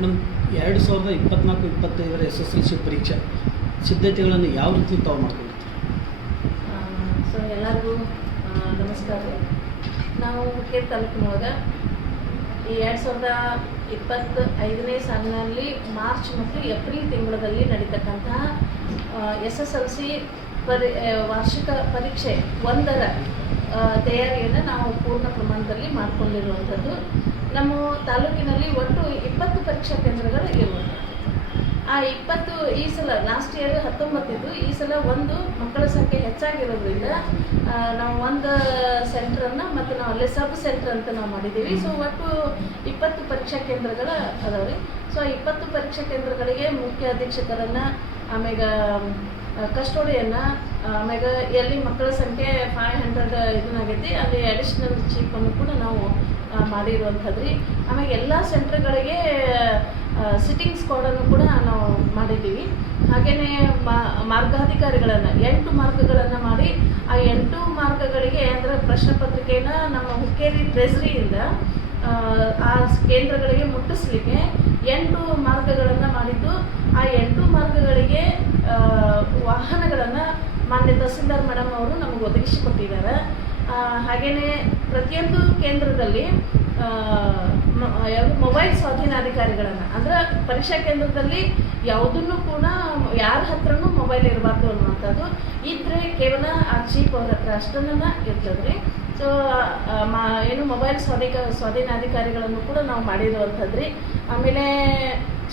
Madam ಎರಡು ಸಾವಿರದ ಇಪ್ಪತ್ನಾಲ್ಕು, ಇಪ್ಪತ್ತೈದರ ಎಸ್ ಎಸ್ ಎಲ್ ಸಿ ಪರೀಕ್ಷೆ ಸಿದ್ಧತೆಗಳನ್ನು ಯಾವ ರೀತಿ ತಾವು ಮಾಡ್ಕೊಂಡಿರ್ತೀವಿ ಸೊ ಎಲ್ಲರಿಗೂ ನಮಸ್ಕಾರ. ನಾವು ಹುಕ್ಕೇರಿ ತಾಲೂಕಿನೊಳಗೆ ಈ ಎರಡು ಸಾವಿರದ ಇಪ್ಪತ್ತು ಐದನೇ ಸಾಲಿನಲ್ಲಿ ಮಾರ್ಚ್ ಮತ್ತು ಏಪ್ರಿಲ್ ತಿಂಗಳಲ್ಲಿ ನಡೀತಕ್ಕಂತಹ ಎಸ್ ಎಸ್ ಎಲ್ ಸಿ ಪರಿ ವಾರ್ಷಿಕ ಪರೀಕ್ಷೆ ಒಂದರ ತಯಾರಿಯನ್ನು ನಾವು ಪೂರ್ಣ ಪ್ರಮಾಣದಲ್ಲಿ ಮಾಡಿಕೊಂಡಿರುವಂಥದ್ದು. ನಮ್ಮ ತಾಲೂಕಿನಲ್ಲಿ ಒಟ್ಟು ಇಪ್ಪತ್ತು ಪರೀಕ್ಷಾ ಕೇಂದ್ರಗಳು ಇರುವ ಆ ಇಪ್ಪತ್ತು ಈ ಸಲ ಲಾಸ್ಟ್ ಇಯರ್ ಹತ್ತೊಂಬತ್ತಿದ್ದು, ಈ ಸಲ ಒಂದು ಮಕ್ಕಳ ಸಂಖ್ಯೆ ಹೆಚ್ಚಾಗಿರೋದ್ರಿಂದ ನಾವು ಒಂದು ಸೆಂಟ್ರನ್ನು ಮತ್ತು ನಾವು ಅಲ್ಲೇ ಸಬ್ ಸೆಂಟರ್ ಅಂತ ನಾವು ಮಾಡಿದ್ದೀವಿ. ಸೊ ಒಟ್ಟು ಇಪ್ಪತ್ತು ಪರೀಕ್ಷಾ ಕೇಂದ್ರಗಳು ಅದಾವೆ. ಸೊ ಇಪ್ಪತ್ತು ಪರೀಕ್ಷಾ ಕೇಂದ್ರಗಳಿಗೆ ಮುಖ್ಯ ಅಧೀಕ್ಷಕರನ್ನು ಆಮ್ಯಾಗ ಕಸ್ಟೋಡಿಯನ್ನು ಆಮ್ಯಾಗ ಎಲ್ಲಿ ಮಕ್ಕಳ ಸಂಖ್ಯೆ ಫೈವ್ ಹಂಡ್ರೆಡ್ ಇದನ್ನಾಗೈತಿ, ಅಲ್ಲಿ ಅಡಿಷ್ನಲ್ ಅನ್ನು ಕೂಡ ನಾವು ಮಾಡಿರುವಂಥದ್ದು ರೀ ಆಮೇಲೆ ಎಲ್ಲ ಸೆಂಟ್ರ್ಗಳಿಗೆ ಸಿಟ್ಟಿಂಗ್ ಸ್ಕ್ವಾಡನ್ನು ಕೂಡ ನಾವು ಮಾಡಿದ್ದೀವಿ. ಹಾಗೆಯೇ ಮಾರ್ಗಾಧಿಕಾರಿಗಳನ್ನು, ಎಂಟು ಮಾರ್ಗಗಳನ್ನು ಮಾಡಿ, ಆ ಎಂಟು ಮಾರ್ಗಗಳಿಗೆ ಅಂದರೆ ಪ್ರಶ್ನೆ ಪತ್ರಿಕೆಯನ್ನ ನಮ್ಮ ಹುಕ್ಕೇರಿ ಟ್ರೆಸರಿಯಿಂದ ಆ ಕೇಂದ್ರಗಳಿಗೆ ಮುಟ್ಟಿಸ್ಲಿಕ್ಕೆ ಎಂಟು ಮಾರ್ಗಗಳನ್ನು ಮಾಡಿದ್ದು. ಆ ಎಂಟು ಮಾರ್ಗಗಳಿಗೆ ವಾಹನಗಳನ್ನು ಮಾನ್ಯ ತಹಸೀಲ್ದಾರ್ ಮೇಡಮ್ ಅವರು ನಮಗೆ ಒದಗಿಸಿಕೊಟ್ಟಿದ್ದಾರೆ. ಹಾಗೆಯೇ ಪ್ರತಿಯೊಂದು ಕೇಂದ್ರದಲ್ಲಿ ಮೊಬೈಲ್ ಸ್ವಾಧೀನಾಧಿಕಾರಿಗಳನ್ನು, ಅಂದ್ರೆ ಪರೀಕ್ಷಾ ಕೇಂದ್ರದಲ್ಲಿ ಯಾವುದನ್ನು ಕೂಡ ಯಾರ ಹತ್ರನೂ ಮೊಬೈಲ್ ಇರಬಾರ್ದು ಅನ್ನುವಂಥದ್ದು ಇದ್ದರೆ ಕೇವಲ ಆ ಚೀಫ್ ಅವ್ರ ಹತ್ರ ಅಷ್ಟನ್ನ ಇರ್ತದೆ ರೀ ಸೊ ಏನು ಮೊಬೈಲ್ ಸ್ವಾಧೀಕ, ಸ್ವಾಧೀನಾಧಿಕಾರಿಗಳನ್ನು ಕೂಡ ನಾವು ಮಾಡಿರುವಂಥದ್ರಿ. ಆಮೇಲೆ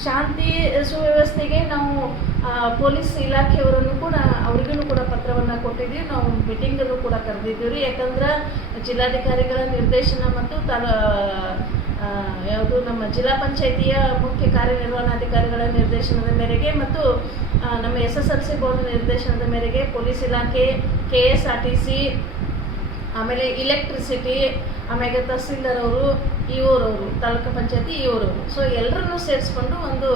ಶಾಂತಿ ಸುವ್ಯವಸ್ಥೆಗೆ ನಾವು ಪೊಲೀಸ್ ಇಲಾಖೆಯವರನ್ನು ಕೂಡ ಅವ್ರಿಗೂ ಕೂಡ ಪತ್ರವನ್ನು ಕೊಟ್ಟಿದ್ದೀವಿ. ನಾವು ಮೀಟಿಂಗನ್ನು ಕೂಡ ಕರೆದಿದ್ದೀವಿ ರೀ ಯಾಕಂದ್ರೆ ಜಿಲ್ಲಾಧಿಕಾರಿಗಳ ನಿರ್ದೇಶನ ಮತ್ತು ತಾಲ ಯಾವುದು ನಮ್ಮ ಜಿಲ್ಲಾ ಪಂಚಾಯಿತಿಯ ಮುಖ್ಯ ಕಾರ್ಯನಿರ್ವಹಣಾಧಿಕಾರಿಗಳ ನಿರ್ದೇಶನದ ಮೇರೆಗೆ ಮತ್ತು ನಮ್ಮ S S L C board ನಿರ್ದೇಶನದ ಮೇರೆಗೆ ಪೊಲೀಸ್ ಇಲಾಖೆ, K S R T C, ಆಮೇಲೆ ಇಲೆಕ್ಟ್ರಿಸಿಟಿ ಆಮೇಲೆ ತಹಸೀಲ್ದಾರ್ ಅವರು ಇವ್ರವರು ತಾಲೂಕು ಪಂಚಾಯತಿ ಇವ್ರವರು ಸೊ ಎಲ್ಲರನ್ನೂ ಸೇರಿಸ್ಕೊಂಡು ಒಂದು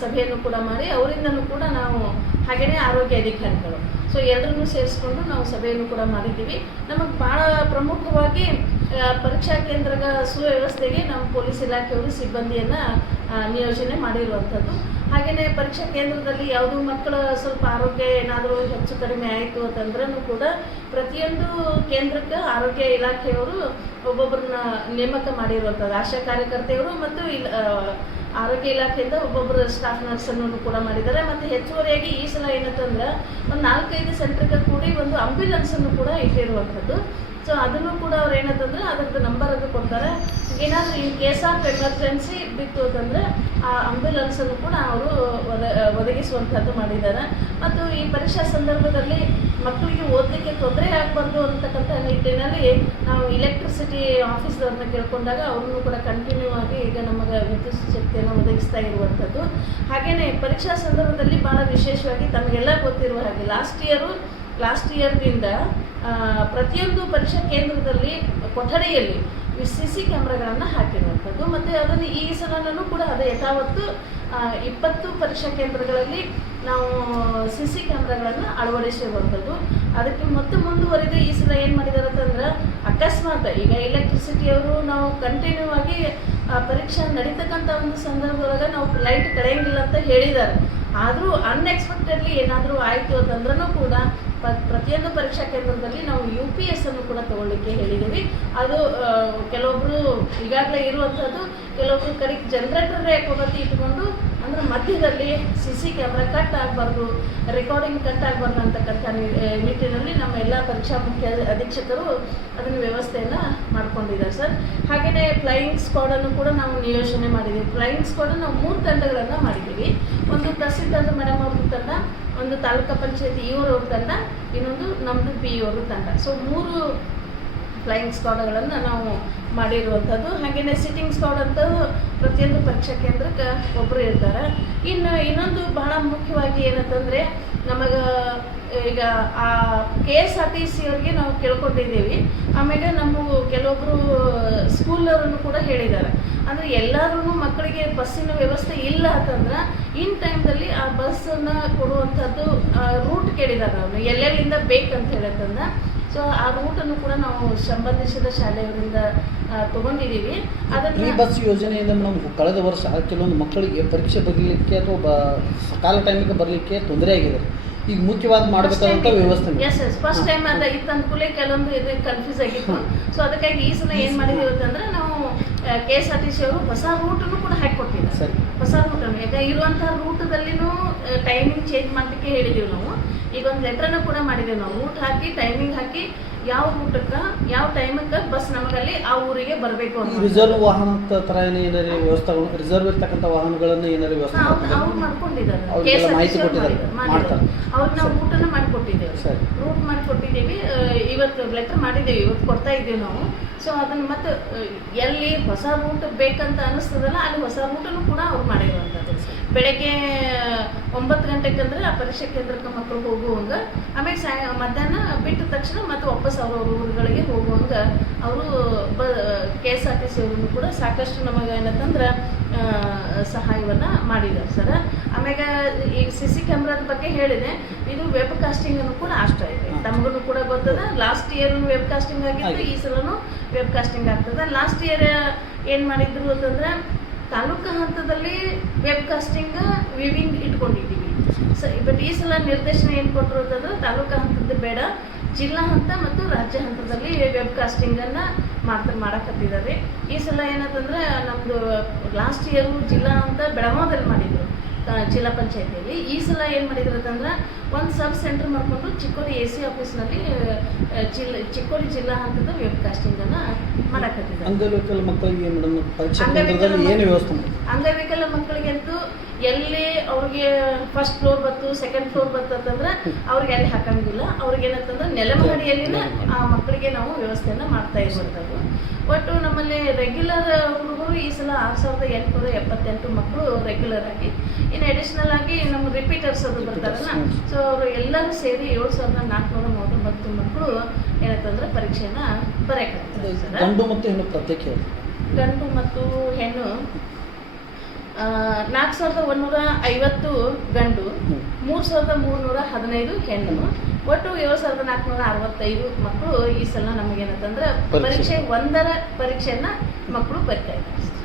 ಸಭೆಯನ್ನು ಕೂಡ ಮಾಡಿ, ಅವರಿಂದನೂ ಕೂಡ ನಾವು ಹಾಗೆಯೇ ಆರೋಗ್ಯ ಅಧಿಕಾರಿಗಳು. ಸೊ ಎಲ್ಲರನ್ನೂ ಸೇರಿಸ್ಕೊಂಡು ನಾವು ಸಭೆಯನ್ನು ಕೂಡ ಮಾಡಿದ್ದೀವಿ. ನಮಗೆ ಭಾಳ ಪ್ರಮುಖವಾಗಿ ಪರೀಕ್ಷಾ ಕೇಂದ್ರದ ಸುವ್ಯವಸ್ಥೆಗೆ ನಮ್ಮ ಪೊಲೀಸ್ ಇಲಾಖೆಯವರು ಸಿಬ್ಬಂದಿಯನ್ನು ನಿಯೋಜನೆ ಮಾಡಿರುವಂಥದ್ದು. ಹಾಗೆಯೇ ಪರೀಕ್ಷಾ ಕೇಂದ್ರದಲ್ಲಿ ಯಾವುದು ಮಕ್ಕಳ ಸ್ವಲ್ಪ ಆರೋಗ್ಯ ಏನಾದರೂ ಹೆಚ್ಚು ಕಡಿಮೆ ಆಯಿತು ಅಂತಂದ್ರೂ ಕೂಡ ಪ್ರತಿಯೊಂದು ಕೇಂದ್ರಕ್ಕೆ ಆರೋಗ್ಯ ಇಲಾಖೆಯವರು ಒಬ್ಬೊಬ್ಬರನ್ನ ನೇಮಕ ಮಾಡಿರುವಂಥದ್ದು. ಆಶಾ ಕಾರ್ಯಕರ್ತೆಯವರು ಮತ್ತು ಇಲ್ಲ ಆರೋಗ್ಯ ಇಲಾಖೆಯಿಂದ ಒಬ್ಬೊಬ್ಬರು ಸ್ಟಾಫ್ ನರ್ಸನ್ನು ಕೂಡ ಮಾಡಿದ್ದಾರೆ. ಮತ್ತು ಹೆಚ್ಚುವರಿಯಾಗಿ ಈ ಸಲ ಏನಂತಂದ್ರೆ ಒಂದು ನಾಲ್ಕೈದು ಸೆಂಟ್ರಿಗೆ ಕೂಡಿ ಒಂದು ಆಂಬ್ಯುಲೆನ್ಸನ್ನು ಕೂಡ ಇಟ್ಟಿರುವಂಥದ್ದು. ಸೊ ಅದನ್ನು ಕೂಡ ಅವ್ರು ಏನಂತಂದ್ರೆ ಅದರದ್ದು ನಂಬರ್ ಅದು ಕೊಡ್ತಾರೆ. ಏನಾದರೂ ಇನ್ ಕೇಸ್ ಆಫ್ ಎಮರ್ಜೆನ್ಸಿ ಬಿತ್ತು ಅಂತಂದರೆ ಆ ಆಂಬ್ಯುಲೆನ್ಸನ್ನು ಕೂಡ ಅವರು ಒದ, ಒದಗಿಸುವಂಥದ್ದು ಮಾಡಿದ್ದಾರೆ. ಮತ್ತು ಈ ಪರೀಕ್ಷಾ ಸಂದರ್ಭದಲ್ಲಿ ಮಕ್ಕಳಿಗೆ ಓದಲಿಕ್ಕೆ ತೊಂದರೆ ಆಗಬಾರ್ದು ಅಂತಕ್ಕಂಥ ನಿಟ್ಟಿನಲ್ಲಿ ನಾವು ಇಲೆಕ್ಟ್ರಿಸಿಟಿ ಆಫೀಸ್ದವ್ರನ್ನ ಕೇಳ್ಕೊಂಡಾಗ ಅವ್ರನ್ನೂ ಕೂಡ ಕಂಟಿನ್ಯೂ ಆಗಿ ಈಗ ನಮಗೆ ವಿದ್ಯುತ್ ಶಕ್ತಿಯನ್ನು ಒದಗಿಸ್ತಾ ಇರುವಂಥದ್ದು. ಹಾಗೆಯೇ ಪರೀಕ್ಷಾ ಸಂದರ್ಭದಲ್ಲಿ ಭಾಳ ವಿಶೇಷವಾಗಿ ತಮಗೆಲ್ಲ ಗೊತ್ತಿರುವ ಹಾಗೆ ಲಾಸ್ಟ್ ಇಯರು ಲಾಸ್ಟ್ ಇಯರ್ದಿಂದ ಪ್ರತಿಯೊಂದು ಪರೀಕ್ಷಾ ಕೇಂದ್ರದಲ್ಲಿ ಕೊಠಡಿಯಲ್ಲಿ ಸಿ ಸಿ ಕ್ಯಾಮ್ರಾಗಳನ್ನು ಹಾಕಿರುವಂಥದ್ದು. ಮತ್ತು ಅದನ್ನು ಈ ಸಲನೂ ಕೂಡ ಅದೇ ಯಥಾವತ್ತು ಇಪ್ಪತ್ತು ಪರೀಕ್ಷಾ ಕೇಂದ್ರಗಳಲ್ಲಿ ನಾವು ಸಿ ಸಿ ಕ್ಯಾಮ್ರಾಗಳನ್ನು ಅಳವಡಿಸಿರುವಂಥದ್ದು. ಅದಕ್ಕೆ ಮತ್ತೆ ಮುಂದುವರೆದು ಈ ಸಲ ಏನು ಮಾಡಿದ್ದಾರೆ ಅಂತಂದ್ರೆ ಅಕಸ್ಮಾತ್ ಈಗ ಎಲೆಕ್ಟ್ರಿಸಿಟಿಯವರು ನಾವು ಕಂಟಿನ್ಯೂ ಆಗಿ ಪರೀಕ್ಷೆ ನಡೀತಕ್ಕಂಥ ಒಂದು ಸಂದರ್ಭದೊಳಗೆ ನಾವು ಲೈಟ್ ಕಳೆಯಂಗಿಲ್ಲ ಅಂತ ಹೇಳಿದ್ದಾರೆ. ಆದರೂ ಅನ್ಎಕ್ಸ್ಪೆಕ್ಟೆಡ್ಲಿ ಏನಾದರೂ ಆಯಿತು ಅಂತಂದ್ರೂ ಕೂಡ ಪ್ರತಿಯೊಂದು ಪರೀಕ್ಷಾ ಕೇಂದ್ರದಲ್ಲಿ ನಾವು ಯು ಪಿ ಎಸ್ ಅನ್ನು ಕೂಡ ತಗೊಳ್ಳಿಕ್ಕೆ ಹೇಳಿದ್ದೀವಿ. ಅದು ಕೆಲವೊಬ್ಬರು ಈಗಾಗಲೇ ಇರುವಂಥದ್ದು ಕೆಲವೊಬ್ರು ಕಡೆಗೆ ಜನ್ರೇಟರ್ ಕೊಡತಿ ಇಟ್ಕೊಂಡು, ಅಂದ್ರೆ ಮಧ್ಯದಲ್ಲಿ ಸಿ ಸಿ ಕ್ಯಾಮ್ರಾ ಕಟ್ ಆಗಬಾರ್ದು ರೆಕಾರ್ಡಿಂಗ್ ಕಟ್ ಆಗಬಾರ್ದು ಅಂತಕ್ಕಂಥ ನಿಟ್ಟಿನಲ್ಲಿ ನಮ್ಮ ಎಲ್ಲ ಪರೀಕ್ಷಾ ಮುಖ್ಯ ಅಧೀಕ್ಷಕರು ಅದನ್ನು ವ್ಯವಸ್ಥೆಯನ್ನು ಮಾಡ್ಕೊಂಡಿದ್ದಾರೆ ಸರ್. ಹಾಗೆಯೇ ಫ್ಲೈಯಿಂಗ್ ಸ್ಕ್ವಾಡನ್ನು ಕೂಡ ನಾವು ನಿಯೋಜನೆ ಮಾಡಿದ್ದೀವಿ. ಫ್ಲೈಯಿಂಗ್ ಸ್ಕ್ವಾಡ್ ನಾವು ಮೂರು ತಂಡಗಳನ್ನು ಮಾಡಿದ್ದೀವಿ. ಒಂದು ತಹಸೀಲ್ದಾರ್ ಮೇಡಮ್ ಅವ್ರದ್ದು ತಂಡ, ಒಂದು ತಾಲೂಕಾ ಪಂಚಾಯತಿ ಇವ್ರವ್ರ ತಂಡ, ಇನ್ನೊಂದು ನಮ್ಮದು ಪಿ ಇವ್ರ ತಂಡ. ಸೊ ಮೂರು ಫ್ಲೈಯಿಂಗ್ ಸ್ಕ್ವಾಡ್ಗಳನ್ನು ನಾವು ಮಾಡಿರುವಂಥದ್ದು. ಹಾಗೆಯೇ ಸಿಟ್ಟಿಂಗ್ ಸ್ಕಾಡ್ ಅಂತ ಪ್ರತಿಯೊಂದು ಪರೀಕ್ಷಾ ಕೇಂದ್ರಕ್ಕೆ ಒಬ್ಬರು ಇರ್ತಾರೆ. ಇನ್ನು ಇನ್ನೊಂದು ಬಹಳ ಮುಖ್ಯವಾಗಿ ಏನಂತಂದರೆ, ನಮಗೆ ಈಗ ಆ K S R T C ಅವ್ರಿಗೆ ನಾವು ಕೇಳ್ಕೊಂಡಿದ್ದೀವಿ. ಆಮೇಲೆ ನಮ್ಮ ಕೆಲವೊಬ್ಬರು ಸ್ಕೂಲವರನ್ನು ಕೂಡ ಹೇಳಿದ್ದಾರೆ. ಅಂದರೆ ಎಲ್ಲರೂ ಮಕ್ಕಳಿಗೆ ಬಸ್ಸಿನ ವ್ಯವಸ್ಥೆ ಇಲ್ಲ ಅಂತಂದ್ರೆ, ಇನ್ ಟೈಮ್ದಲ್ಲಿ ಆ ಬಸ್ಸನ್ನು ಕೊಡುವಂಥದ್ದು ರೂಟ್ ಕೇಳಿದ್ದಾರೆ ಅವನು ಎಲ್ಲೆಲ್ಲಿಂದ ಬೇಕಂತ ಹೇಳತ್ತಂದ್ರೆ ಸೊ ಆ ರೂಟನ್ನು ಕೂಡ ನಾವು ಸಂಬಂಧಿಸಿದ ಶಾಲೆಯವರಿಂದ ತಗೊಂಡಿದೀವಿ ಅದನ್ನ ಈ ಬಸ್ ಯೋಜನೆಯಿಂದ ಮೇಡಮ್ ಕಳೆದ ವರ್ಷ ಕೆಲವೊಂದು ಮಕ್ಕಳಿಗೆ ಪರೀಕ್ಷೆ ಬರಲಿಕ್ಕೆ ಅಥವಾ ಬ ಕಾಲ ಟೈಮಿಗೆ ಬರಲಿಕ್ಕೆ ತೊಂದರೆ ಆಗಿದೆ. ಈಗ ಮುಖ್ಯವಾದ ಮಾಡಬೇಕಾದಂತ ವ್ಯವಸ್ಥೆ ಎಸ್ ಎಸ್ ಫಸ್ಟ್ ಟೈಮ್ ಅದ ಇತ್ತು ಅಂದ್ಕೂಲೆ ಕೆಲವೊಂದು ಇದು ಕನ್ಫ್ಯೂಸ್ ಆಗಿತ್ತು. ಸೊ ಅದಕ್ಕಾಗಿ ಈ ಸಲ ಏನು ಮಾಡಿದ್ದೀವಿ ಅಂತಂದ್ರೆ ನಾವು K S R T C ಅವರು ಹೊಸ ರೂಟನ್ನು ಕೂಡ ಹಾಕಿಕೊಟ್ಟಿದ್ದಾರೆ. ಹೊಸ ರೂಟನ್ನು ಯಾಕಂದ್ರೆ ಇರುವಂತಹ ರೂಟದಲ್ಲಿನೂ ಟೈಮಿಂಗ್ ಚೇಂಜ್ ಮಾಡಲಿಕ್ಕೆ ಹೇಳಿದ್ದೀವಿ ನಾವು. ಈಗ ಒಂದು ಲೆಟ್ರನ್ನು ಕೂಡ ಮಾಡಿದೆ ನಾವು. ಊಟ ಹಾಕಿ ಟೈಮಿಂಗ್ ಹಾಕಿ ಯಾವ ಊಟಕ್ಕೆ ಯಾವ ಟೈಮಕ್ಕೆ ಬಸ್ ನಮಗಲ್ಲಿ ಆ ಊರಿಗೆ ಬರಬೇಕು ಅಂತ ರಿಸರ್ವ್ ವಾಹನ ತರ ಏನಾದ್ರು ವ್ಯವಸ್ಥೆಗಳು ರಿಸರ್ವ್ ಇರ್ತಕ್ಕಂಥ ವಾಹನಗಳನ್ನು ಏನಾದ್ರು ವ್ಯವಸ್ಥೆ ಅವ್ರು ಮಾಡ್ಕೊಂಡಿದ್ದಾರೆ. ಮಾಹಿತಿ ಅವ್ರು ಕೊಟ್ಟಿದ್ದಾರೆ. ಅವ್ರಿಗೆ ನಾವು ಊಟನ ಮಾಡಿಕೊಟ್ಟಿದ್ದೇವೆ. ರೂಟ್ ಮಾಡಿಕೊಟ್ಟಿದ್ದೀವಿ. ಇವತ್ತು ಲೆಟರ್ ಮಾಡಿದ್ದೇವೆ. ಇವತ್ತು ಕೊಡ್ತಾ ಇದ್ದೀವಿ ನಾವು. ಸೊ ಅದನ್ನ ಮತ್ತೆ ಎಲ್ಲಿ ಹೊಸ ರೂಟ್ ಬೇಕಂತ ಅನಿಸ್ತದಲ್ಲ ಅಲ್ಲಿ ಹೊಸ ರೂಟನ್ನು ಕೂಡ ಅವ್ರು ಮಾಡಿರುವಂಥದ್ದು ಬೆಳಗ್ಗೆ ಒಂಬತ್ತು ಗಂಟೆಗಂದ್ರೆ ಆ ಪರೀಕ್ಷೆ ಕೇಂದ್ರಕ್ಕೆ ಮಕ್ಕಳು ಹೋಗುವಂಗ. ಆಮೇಲೆ ಸಾಯ ಮಧ್ಯಾಹ್ನ ಬಿಟ್ಟ ತಕ್ಷಣ ಮತ್ತೆ ವಾಪಸ್ ಅವ್ರ ಊರುಗಳಿಗೆ ಹೋಗುವಂಗ. ಅವರು ಬ K S R T C ಅವ್ರನ್ನು ಕೂಡ ಸಾಕಷ್ಟು ನಮಗೆ ಏನಂತಂದ್ರೆ ಸಹಾಯವನ್ನು ಮಾಡಿದ್ದಾರೆ ಸರ್. ಆಮ್ಯಾಗ ಈ ಸಿ ಸಿ ಕ್ಯಾಮ್ರಾದ ಬಗ್ಗೆ ಹೇಳಿದೆ. ಇದು ವೆಬ್ ಕಾಸ್ಟಿಂಗ್ ಅನ್ನು ಕೂಡ ಅಷ್ಟ ಇದೆ. ತಮಗೂ ಕೂಡ ಗೊತ್ತದ. ಲಾಸ್ಟ್ ಇಯರ್ ವೆಬ್ ಕಾಸ್ಟಿಂಗ್ ಆಗಿತ್ತು. ಈ ಸಲನು ವೆಬ್ ಕಾಸ್ಟಿಂಗ್ ಆಗ್ತದೆ. ಲಾಸ್ಟ್ ಇಯರ್ ಏನು ಮಾಡಿದ್ರು ಅಂತಂದ್ರೆ ತಾಲೂಕು ಹಂತದಲ್ಲಿ ವೆಬ್ ಕಾಸ್ಟಿಂಗ್ ವಿವಿಂಗ್ ಇಟ್ಕೊಂಡಿದ್ದೀವಿ. ಸೊ ಬಟ್ ಈ ಸಲ ನಿರ್ದೇಶನ ಏನು ಕೊಟ್ಟರು ಅಂತಂದ್ರೆ ತಾಲೂಕು ಹಂತದ ಬೇಡ, ಜಿಲ್ಲಾ ಹಂತ ಮತ್ತು ರಾಜ್ಯ ಹಂತದಲ್ಲಿ ವೆಬ್ ಕಾಸ್ಟಿಂಗನ್ನು ಮಾಡ್ತಾ ಮಾಡಕತ್ತಿದ್ದಾರೆ. ಈ ಸಲ ಏನಂತಂದ್ರೆ ನಮ್ಮದು ಲಾಸ್ಟ್ ಇಯರು ಜಿಲ್ಲಾ ಹಂತ ಬೆಳಗಾವದಲ್ಲಿ ಮಾಡಿದ್ರು. ಜಿಲ್ಲಾ ಪಂಚಾಯತಿಯಲ್ಲಿ ಈ ಸಲ ಏನು ಮಾಡಿದ್ರು ಅಂತಂದ್ರೆ ಒಂದು ಸಬ್ ಸೆಂಟರ್ ಮಾಡಿಕೊಂಡು ಚಿಕ್ಕೋಡಿ ಎ ಸಿ ಆಫೀಸ್ನಲ್ಲಿ ಜಿಲ್ಲಾ ಚಿಕ್ಕೋಡಿ ಜಿಲ್ಲಾ ಹಂತದ ವೆಬ್ ಕಾಸ್ಟಿಂಗನ್ನು ಮಾಡಕತ್ತಿದ್ದಾರೆ ಅಂಗವಿಕಲ ಮಕ್ಕಳಿಗೆ ಅಂಗವಿಕಲ ಏನು ವ್ಯವಸ್ಥೆ ಅಂಗವಿಕಲ ಮಕ್ಕಳಿಗಂತೂ ಎಲ್ಲಿ ಅವ್ರಿಗೆ ಫಸ್ಟ್ ಫ್ಲೋರ್ ಬತ್ತು ಸೆಕೆಂಡ್ ಫ್ಲೋರ್ ಬತ್ತು ಅಂತಂದ್ರೆ ಅವ್ರಿಗೆ ಅಲ್ಲಿ ಹಾಕಂಗಿಲ್ಲ. ಅವ್ರಿಗೆ ಏನಂತಂದ್ರೆ ನೆಲಮಹಡಿಯಲ್ಲಿನ ಆ ಮಕ್ಕಳಿಗೆ ನಾವು ವ್ಯವಸ್ಥೆಯನ್ನ ಮಾಡ್ತಾ ಇರುವಂಥದ್ದು ಒಟ್ಟು ನಮ್ಮಲ್ಲಿ ರೆಗ್ಯುಲರ್ ಹುಡುಗರು ಈ ಸಲ ಆರು ಸಾವಿರದ ಎಂಟುನೂರ ಎಪ್ಪತ್ತೆಂಟು ಮಕ್ಕಳು ರೆಗ್ಯುಲರ್ ಆಗಿ. ಇನ್ನು ಅಡಿಷನಲ್ ಆಗಿ ನಮ್ಮ ರಿಪೀಟರ್ಸ್ ಅದು ಬರ್ತಾರಲ್ಲ ಸೊ ಅವರು ಎಲ್ಲರೂ ಸೇರಿ ಏಳು ಸಾವಿರದ ನಾಲ್ಕುನೂರ ಮೂವತ್ತೊಂಬತ್ತು ಮಕ್ಕಳು ಏನಂತಂದ್ರೆ ಪರೀಕ್ಷೆನ ಬರೆಯಕ್ಕೆ ಸರ್. ಗಂಡು ಮತ್ತು ಹೆಣ್ಣು ಗಂಡು ಮತ್ತು ಹೆಣ್ಣು ನಾಲ್ಕು ಸಾವಿರದ ಒಂದೂರ ಐವತ್ತು ಗಂಡು. ಮೂರು ಸಾವಿರದ ಮೂರುನೂರ ಹದಿನೈದು ಹೆಣ್ಣು ಒಟ್ಟು ಏಳು ಸಾವಿರದ ನಾಲ್ಕುನೂರ ಅರವತ್ತೈದು ಮಕ್ಕಳು ಈ ಸಲ ನಮಗೇನಂತಂದ್ರೆ ಪರೀಕ್ಷೆ. ಪರೀಕ್ಷೆ ಒಂದರ ಪರೀಕ್ಷೆಯನ್ನ ಮಕ್ಕಳು ಬರಿತಾ ಇದ್ದಾರೆ